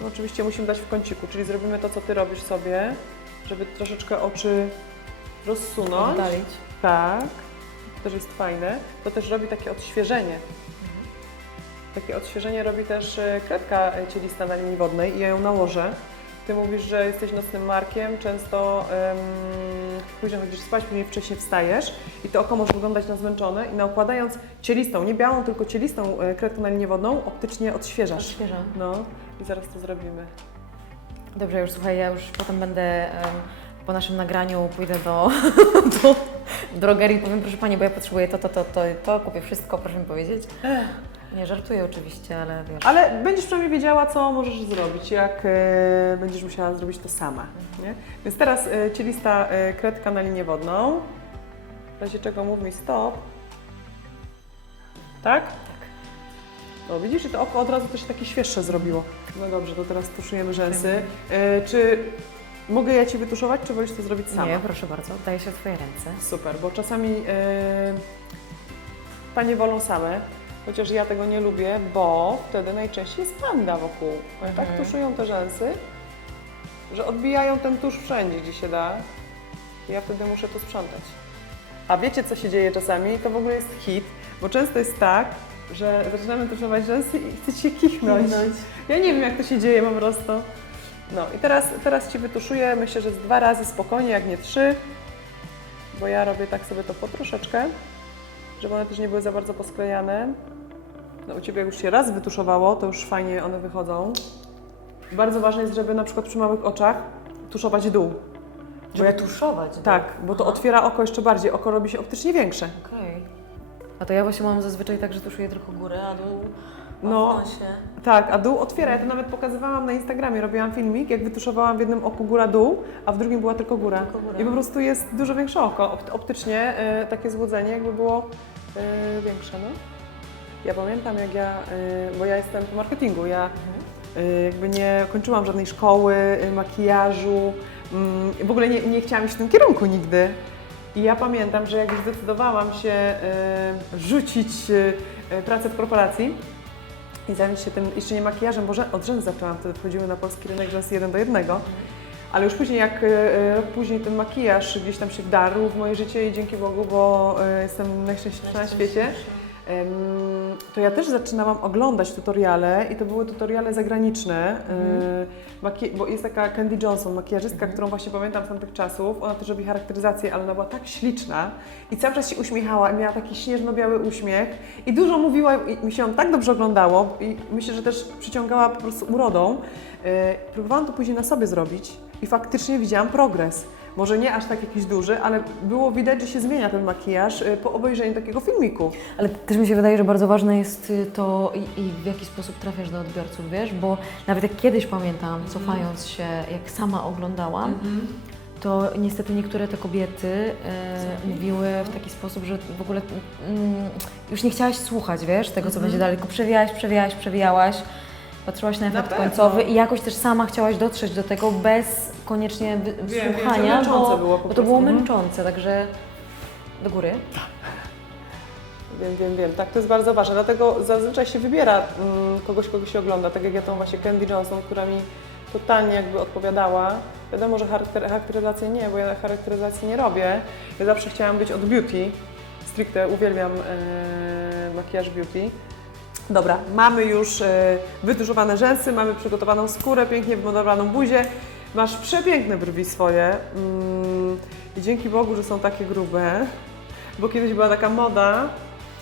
No oczywiście musimy dać w kąciku, czyli zrobimy to, co Ty robisz sobie, żeby troszeczkę oczy rozsunąć. Oddalić. Tak, to też jest fajne. To też robi takie odświeżenie. Takie odświeżenie robi też kredka cielista na linii wodnej i ja ją nałożę. Ty mówisz, że jesteś nocnym markiem, często później chodzisz spać, później wcześniej wstajesz i to oko może wyglądać na zmęczone i nakładając cielistą, nie białą, tylko cielistą kredkę na linię wodną, optycznie odświeżasz. Odświeżam. No i zaraz to zrobimy. Dobrze, już słuchaj, ja już potem będę po naszym nagraniu pójdę do drogerii i powiem, proszę Pani, bo ja potrzebuję to, kupię wszystko, proszę mi powiedzieć. Nie, żartuję oczywiście, ale wiesz. Ale będziesz przynajmniej wiedziała, co możesz zrobić, jak będziesz musiała zrobić to sama. Nie? Więc teraz cielista kredka na linię wodną. W razie czego mów mi stop. Tak? Tak. No widzisz, i to oko od razu też się takie świeższe zrobiło. No dobrze, to teraz tuszujemy rzęsy. Czy mogę ja Ci wytuszować, czy wolisz to zrobić sama? Nie, proszę bardzo, oddaję się w Twoje ręce. Super, bo czasami Panie wolą same. Chociaż ja tego nie lubię, bo wtedy najczęściej jest panda wokół. One tak tuszują te rzęsy, że odbijają ten tusz wszędzie, gdzie się da. I ja wtedy muszę to sprzątać. A wiecie, co się dzieje czasami? To w ogóle jest hit, bo często jest tak, że zaczynamy tuszować rzęsy i chcecie się kichnąć. Ja nie wiem, jak to się dzieje po prostu. No i teraz Ci wytuszuję, myślę, że z 2 razy spokojnie, jak nie 3, bo ja robię tak sobie to po troszeczkę, żeby one też nie były za bardzo posklejane. No u Ciebie jak już się raz wytuszowało, to już fajnie one wychodzą. Bardzo ważne jest, żeby na przykład przy małych oczach tuszować dół. Żeby tuszować? Tak, bo to otwiera oko jeszcze bardziej, oko robi się optycznie większe. Okej. A to ja właśnie mam zazwyczaj tak, że tuszuję tylko górę, a dół No. w nosie. Tak, a dół otwiera. Ja to nawet pokazywałam na Instagramie, robiłam filmik, jak wytuszowałam w jednym oku góra-dół, a w drugim była tylko góra. Tylko góra. I po prostu jest dużo większe oko. Optycznie takie złudzenie jakby było większe, no. Ja pamiętam, jak bo ja jestem po marketingu, ja jakby nie kończyłam żadnej szkoły, makijażu, w ogóle nie chciałam iść w tym kierunku nigdy. I ja pamiętam, że jak już zdecydowałam się rzucić pracę w korporacji, i zająć się tym jeszcze nie makijażem, bo od rzęs zaczęłam, wtedy wchodziły na polski rynek rzęsy 1 do 1. Ale już później, jak rok później ten makijaż gdzieś tam się wdarł w moje życie i dzięki Bogu, bo jestem najszczęśliwsza na świecie, to ja też zaczynałam oglądać tutoriale i to były tutoriale zagraniczne, bo jest taka Candy Johnson, makijażystka, którą właśnie pamiętam z tamtych czasów. Ona też robi charakteryzację, ale ona była tak śliczna i cały czas się uśmiechała i miała taki śnieżno-biały uśmiech i dużo mówiła i mi się on tak dobrze oglądało i myślę, że też przyciągała po prostu urodą. Próbowałam to później na sobie zrobić i faktycznie widziałam progres. Może nie aż tak jakiś duży, ale było widać, że się zmienia ten makijaż po obejrzeniu takiego filmiku. Ale też mi się wydaje, że bardzo ważne jest to i w jaki sposób trafiasz do odbiorców, wiesz, bo nawet jak kiedyś pamiętam, cofając się, jak sama oglądałam, to niestety niektóre te kobiety mówiły w taki sposób, że w ogóle już nie chciałaś słuchać, wiesz, tego co będzie dalej, tylko przewijałaś, patrzyłaś na efekt końcowy i jakoś też sama chciałaś dotrzeć do tego bez koniecznie słuchania, bo to było męczące, także do góry. Wiem. Tak, to jest bardzo ważne. Dlatego zazwyczaj się wybiera kogoś, kogo się ogląda. Tak jak ja tą właśnie Candy Johnson, która mi totalnie jakby odpowiadała. Wiadomo, że charakteryzacji nie, bo ja charakteryzacji nie robię. Ja zawsze chciałam być od beauty. Stricte uwielbiam makijaż beauty. Dobra, mamy już wytuszowane rzęsy, mamy przygotowaną skórę, pięknie wymodelowaną buzię. Masz przepiękne brwi swoje i dzięki Bogu, że są takie grube, bo kiedyś była taka moda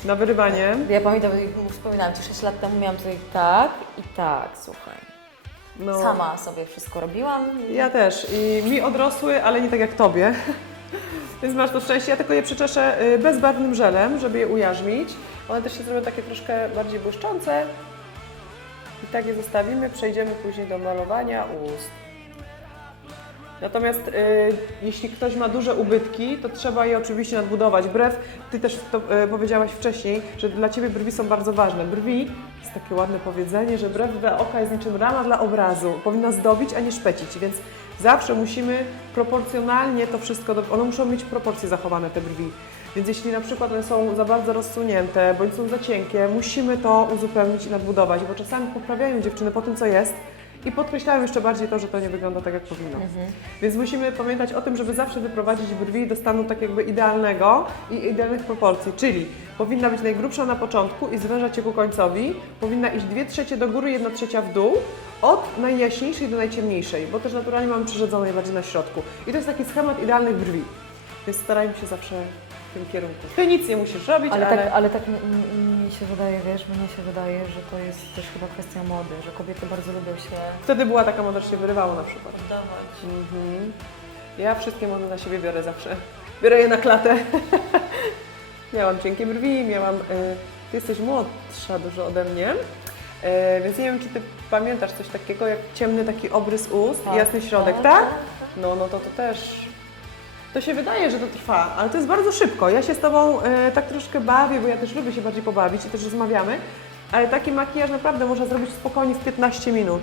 na wyrywanie. Ja pamiętam, wspominałam Ci 6 lat temu, miałam tutaj tak i tak, słuchaj. No, Sama sobie wszystko robiłam. ja też i mi odrosły, ale nie tak jak Tobie. Więc masz to szczęście. Ja tylko je przeczeszę bezbarwnym żelem, żeby je ujarzmić. One też się zrobią takie troszkę bardziej błyszczące. I tak je zostawimy, przejdziemy później do malowania ust. Natomiast jeśli ktoś ma duże ubytki, to trzeba je oczywiście nadbudować. Ty też to powiedziałaś wcześniej, że dla Ciebie brwi są bardzo ważne. Brwi, jest takie ładne powiedzenie, że brew dla oka jest niczym rama dla obrazu. Powinna zdobić, a nie szpecić, więc zawsze musimy proporcjonalnie to wszystko, one muszą mieć proporcje zachowane, te brwi. Więc jeśli na przykład one są za bardzo rozsunięte, bądź są za cienkie, musimy to uzupełnić i nadbudować, bo czasami poprawiają dziewczyny po tym, co jest i podkreślają jeszcze bardziej to, że to nie wygląda tak, jak powinno. Więc musimy pamiętać o tym, żeby zawsze wyprowadzić brwi do stanu tak jakby idealnego i idealnych proporcji, czyli powinna być najgrubsza na początku i zwężać się ku końcowi, powinna iść 2/3 do góry, 1/3 w dół, od najjaśniejszej do najciemniejszej, bo też naturalnie mamy przyrzedzone najbardziej na środku. I to jest taki schemat idealnych brwi, więc starajmy się zawsze w tym kierunku. Ty nic nie musisz robić, Ale tak mi się wydaje, wiesz, mnie się wydaje, że to jest też chyba kwestia mody, że kobiety bardzo lubią się Wtedy była taka moda, że się wyrywało na przykład. oddawać. Ja wszystkie mody na siebie biorę zawsze. Biorę je na klatę. Miałam cienkie brwi, ty jesteś młodsza dużo ode mnie, więc nie wiem, czy Ty pamiętasz coś takiego, jak ciemny taki obrys ust i jasny środek, tak? No to też. To się wydaje, że to trwa, ale to jest bardzo szybko. Ja się z Tobą tak troszkę bawię, bo ja też lubię się bardziej pobawić i też rozmawiamy, ale taki makijaż naprawdę można zrobić spokojnie w 15 minut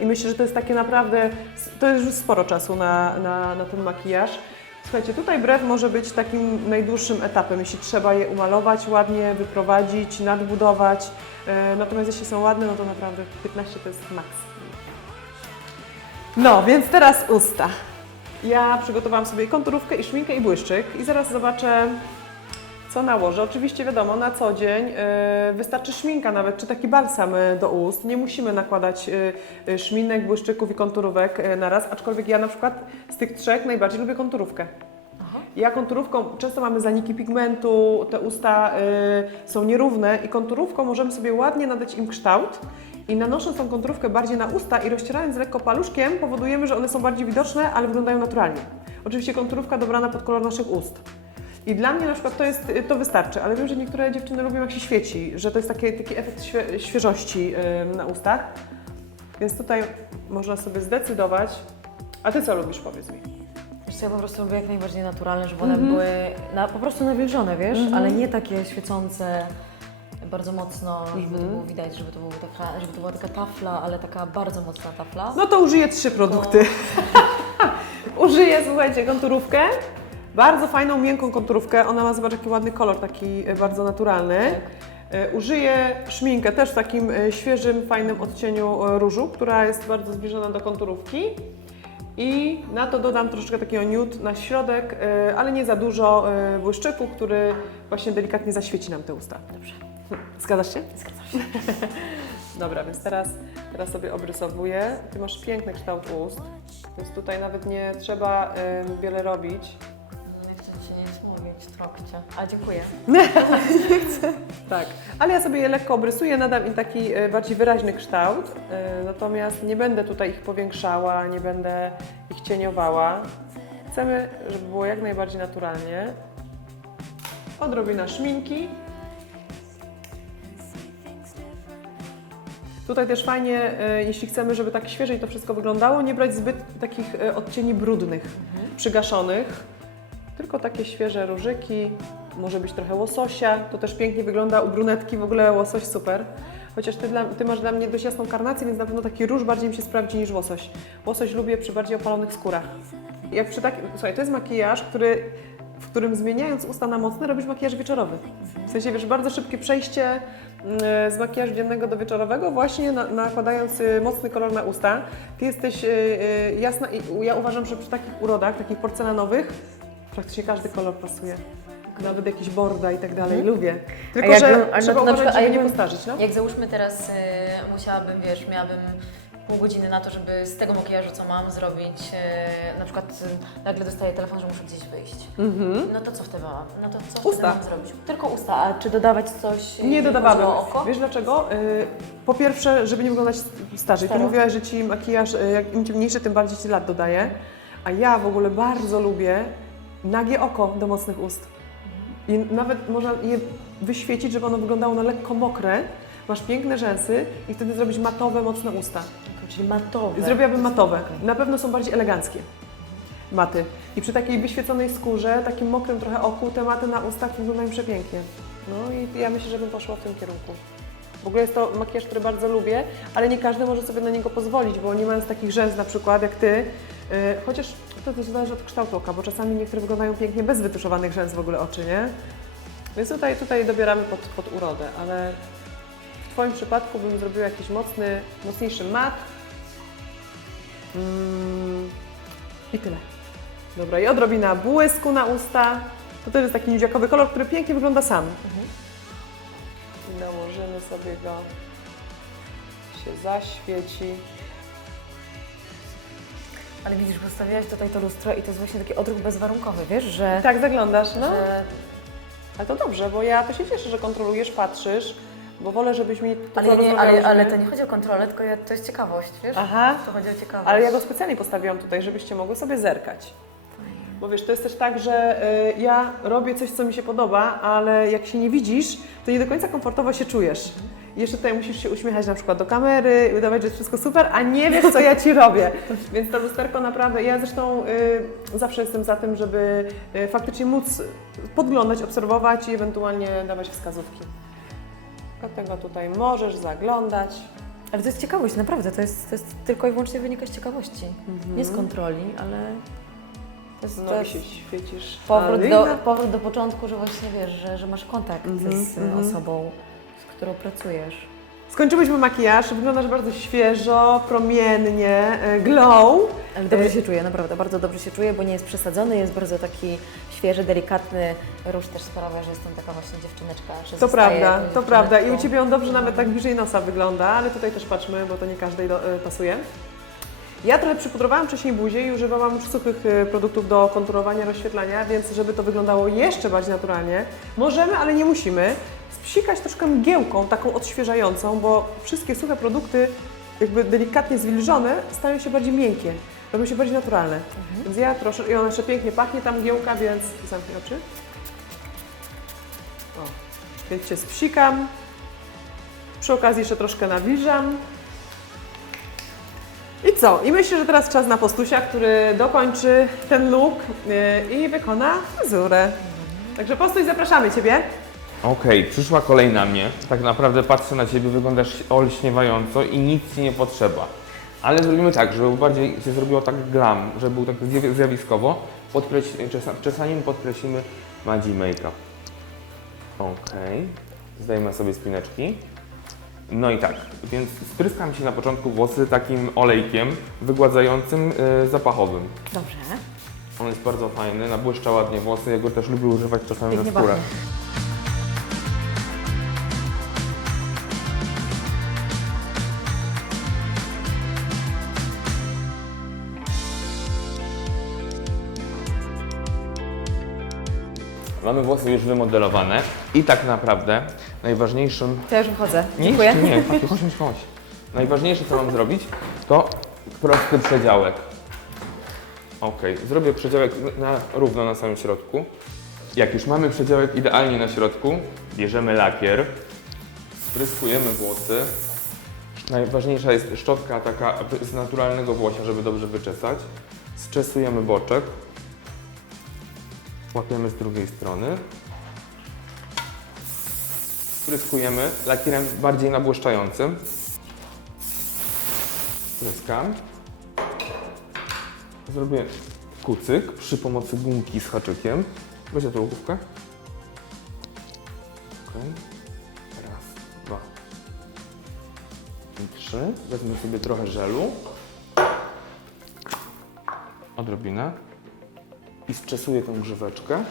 i myślę, że to jest takie naprawdę, to jest już sporo czasu na ten makijaż. Słuchajcie, tutaj brew może być takim najdłuższym etapem, jeśli trzeba je umalować ładnie, wyprowadzić, nadbudować, natomiast jeśli są ładne, no to naprawdę 15 to jest maks. No, więc teraz usta. Ja przygotowałam sobie konturówkę i szminkę i błyszczyk i zaraz zobaczę, co nałożę. Oczywiście wiadomo, na co dzień wystarczy szminka nawet, czy taki balsam do ust. Nie musimy nakładać szminek, błyszczyków i konturówek na raz, aczkolwiek ja na przykład z tych trzech najbardziej lubię konturówkę. Ja konturówką, często mamy zaniki pigmentu, te usta są nierówne i konturówką możemy sobie ładnie nadać im kształt. I nanosząc tą konturówkę bardziej na usta i rozcierając lekko paluszkiem, powodujemy, że one są bardziej widoczne, ale wyglądają naturalnie. Oczywiście konturówka dobrana pod kolor naszych ust. I dla mnie na przykład to wystarczy, ale wiem, że niektóre dziewczyny lubią, jak się świeci, że to jest taki efekt świeżości na ustach. Więc tutaj można sobie zdecydować. A Ty co lubisz, powiedz mi? Wiesz co, ja po prostu lubię jak najbardziej naturalne, żeby one były po prostu nawilżone, wiesz, ale nie takie świecące bardzo mocno, żeby to było widać, żeby to była taka tafla, ale taka bardzo mocna tafla. No to użyję 3 produkty. Użyję, słuchajcie, konturówkę. Bardzo fajną, miękką konturówkę. Ona ma, zobacz, jaki ładny kolor, taki bardzo naturalny. Użyję szminkę też w takim świeżym, fajnym odcieniu różu, która jest bardzo zbliżona do konturówki. I na to dodam troszeczkę takiego nude na środek, ale nie za dużo błyszczyku, który właśnie delikatnie zaświeci nam te usta. Dobrze. Zgadzasz się? Zgadzam się. Dobra, więc teraz sobie obrysowuję. Ty masz piękny kształt ust, więc tutaj nawet nie trzeba wiele robić. Nie chcę Ci nic mówić w trakcie. A dziękuję. Tak, ale ja sobie je lekko obrysuję, nadam im taki bardziej wyraźny kształt, natomiast nie będę tutaj ich powiększała, nie będę ich cieniowała. Chcemy, żeby było jak najbardziej naturalnie. Odrobina szminki. Tutaj też fajnie, jeśli chcemy, żeby tak świeżej to wszystko wyglądało, nie brać zbyt takich odcieni brudnych, przygaszonych, tylko takie świeże różyki, może być trochę łososia, to też pięknie wygląda u brunetki, w ogóle łosoś super. Chociaż ty masz dla mnie dość jasną karnację, więc na pewno taki róż bardziej mi się sprawdzi niż łosoś. Łosoś lubię przy bardziej opalonych skórach. Jak przy takim, słuchaj, to jest makijaż, w którym zmieniając usta na mocne robisz makijaż wieczorowy. W sensie, wiesz, bardzo szybkie przejście z makijażu dziennego do wieczorowego, właśnie nakładając mocny kolor na usta. Ty jesteś jasna i ja uważam, że przy takich urodach, takich porcelanowych, praktycznie każdy kolor pasuje. Nawet jakiś borda i tak dalej, lubię. Tylko, że trzeba uważać, żeby nie postarzyć, no? Jak załóżmy teraz musiałabym, wiesz, miałabym pół godziny na to, żeby z tego makijażu, co mam, zrobić, na przykład nagle dostaję telefon, że muszę gdzieś wyjść. No to co wtedy mam? No to co Usta. wtedy mam zrobić? Tylko usta, a czy dodawać coś? Nie dodawałabym. O oko? Wiesz dlaczego? Po pierwsze, żeby nie wyglądać starzej. Ty Staro. mówiłaś, że Ci makijaż, im ciemniejszy, tym bardziej Ci lat dodaje. A ja w ogóle bardzo lubię nagie oko do mocnych ust. I nawet można je wyświecić, żeby ono wyglądało na lekko mokre. Masz piękne rzęsy i wtedy zrobić matowe, mocne usta. Czyli matowe. Zrobiłabym matowe. Na pewno są bardziej eleganckie maty. I przy takiej wyświeconej skórze, takim mokrym trochę oku, te maty na ustach wyglądają przepięknie. No i ja myślę, że bym poszła w tym kierunku. W ogóle jest to makijaż, który bardzo lubię, ale nie każdy może sobie na niego pozwolić, bo nie mając takich rzęs na przykład jak Ty, chociaż to też zależy od kształtu oka, bo czasami niektóre wyglądają pięknie bez wytuszowanych rzęs w ogóle oczy, nie? Więc tutaj dobieramy pod urodę, ale w Twoim przypadku bym zrobiła jakiś mocniejszy mat. I tyle. Dobra, i odrobina błysku na usta. To też jest taki niudziakowy kolor, który pięknie wygląda sam. I nałożymy sobie go, się zaświeci. Ale widzisz, postawiłaś tutaj to lustro i to jest właśnie taki odruch bezwarunkowy, wiesz, że... Tak wyglądasz, no. że... Ale to dobrze, bo ja to się cieszę, że kontrolujesz, patrzysz, bo wolę, żebyś mi to Ale to nie chodzi o kontrolę, tylko to jest ciekawość, wiesz? Aha. To chodzi o ciekawość. Ale ja go specjalnie postawiłam tutaj, żebyście mogły sobie zerkać. Bo wiesz, to jest też tak, że ja robię coś, co mi się podoba, ale jak się nie widzisz, to nie do końca komfortowo się czujesz. I jeszcze tutaj musisz się uśmiechać na przykład do kamery i udawać, że jest wszystko super, a nie wiesz, co ja Ci robię. Więc to lusterko naprawdę, ja zresztą zawsze jestem za tym, żeby faktycznie móc podglądać, obserwować i ewentualnie dawać wskazówki. Dlatego tutaj możesz zaglądać. Ale to jest ciekawość, naprawdę, to jest tylko i wyłącznie wynika z ciekawości. Nie z kontroli, ale... No To i jest się świecisz. powrót do początku, że właśnie wiesz, że masz kontakt z osobą, z którą pracujesz. Skończyłyśmy makijaż, wyglądasz bardzo świeżo, promiennie, glow. Ale dobrze się czuję, naprawdę, bardzo dobrze się czuję, bo nie jest przesadzony, jest bardzo taki świeży, delikatny. Róż też sprawia, że jestem taka właśnie dziewczyneczka. Że To zostaję prawda, tą to prawda. I u dziewczyneczką. Ciebie on dobrze nawet tak bliżej nosa wygląda, ale tutaj też patrzmy, bo to nie każdej pasuje. Ja trochę przypudrowałam wcześniej buzię i używałam już suchych produktów do konturowania, rozświetlania, więc żeby to wyglądało jeszcze bardziej naturalnie, możemy, ale nie musimy, spsikać troszkę mgiełką, taką odświeżającą, bo wszystkie suche produkty, jakby delikatnie zwilżone, stają się bardziej miękkie, robią się bardziej naturalne. Więc ja troszkę, i ona jeszcze pięknie pachnie, ta mgiełka, więc zamknij oczy. O, więc Cię spsikam, przy okazji jeszcze troszkę nawilżam. I co? I myślę, że teraz czas na postusia, który dokończy ten look i wykona fryzurę. Także postuś, zapraszamy Ciebie. Okej, przyszła kolej na mnie. Tak naprawdę patrzę na Ciebie, wyglądasz olśniewająco i nic Ci nie potrzeba. Ale zrobimy tak, żeby bardziej się zrobiło tak glam, żeby był tak zjawiskowo. Czesaniem podkreślimy Maggi Makeup. Okej. Zdejmę sobie spineczki. No i tak, więc spryskam Ci na początku włosy takim olejkiem wygładzającym zapachowym. Dobrze. On jest bardzo fajny, nabłyszcza ładnie włosy, ja go też lubię używać czasami na Pięknie skórę. pachnie. Mamy włosy już wymodelowane i tak naprawdę najważniejszym... To ja już wychodzę. Nie, Dziękuję. jeszcze nie, chodź. Najważniejsze, co mam zrobić, to prosty przedziałek. Ok, zrobię przedziałek równo na samym środku. Jak już mamy przedziałek idealnie na środku, bierzemy lakier, spryskujemy włosy. Najważniejsza jest szczotka taka z naturalnego włosia, żeby dobrze wyczesać. Zczesujemy boczek. Łapiemy z drugiej strony. Spryskujemy lakierem bardziej nabłyszczającym. Spryskam. Zrobię kucyk przy pomocy gumki z haczykiem. Weź tę łukówkę. Ok. Raz, dwa i trzy. Wezmę sobie trochę żelu. Odrobinę. I zczesuję tę grzyweczkę.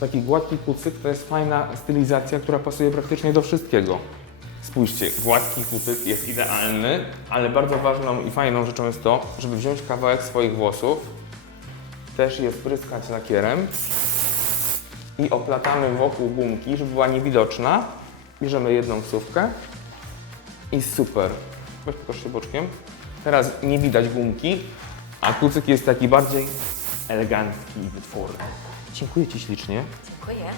Taki gładki kucyk to jest fajna stylizacja, która pasuje praktycznie do wszystkiego. Spójrzcie, gładki kucyk jest idealny, ale bardzo ważną i fajną rzeczą jest to, żeby wziąć kawałek swoich włosów, też je spryskać lakierem i oplatamy wokół gumki, żeby była niewidoczna. Bierzemy jedną wsówkę i super. Weź pokaż się boczkiem. Teraz nie widać gumki, a kucyk jest taki bardziej elegancki i wytworny. Dziękuję Ci ślicznie. Dziękuję.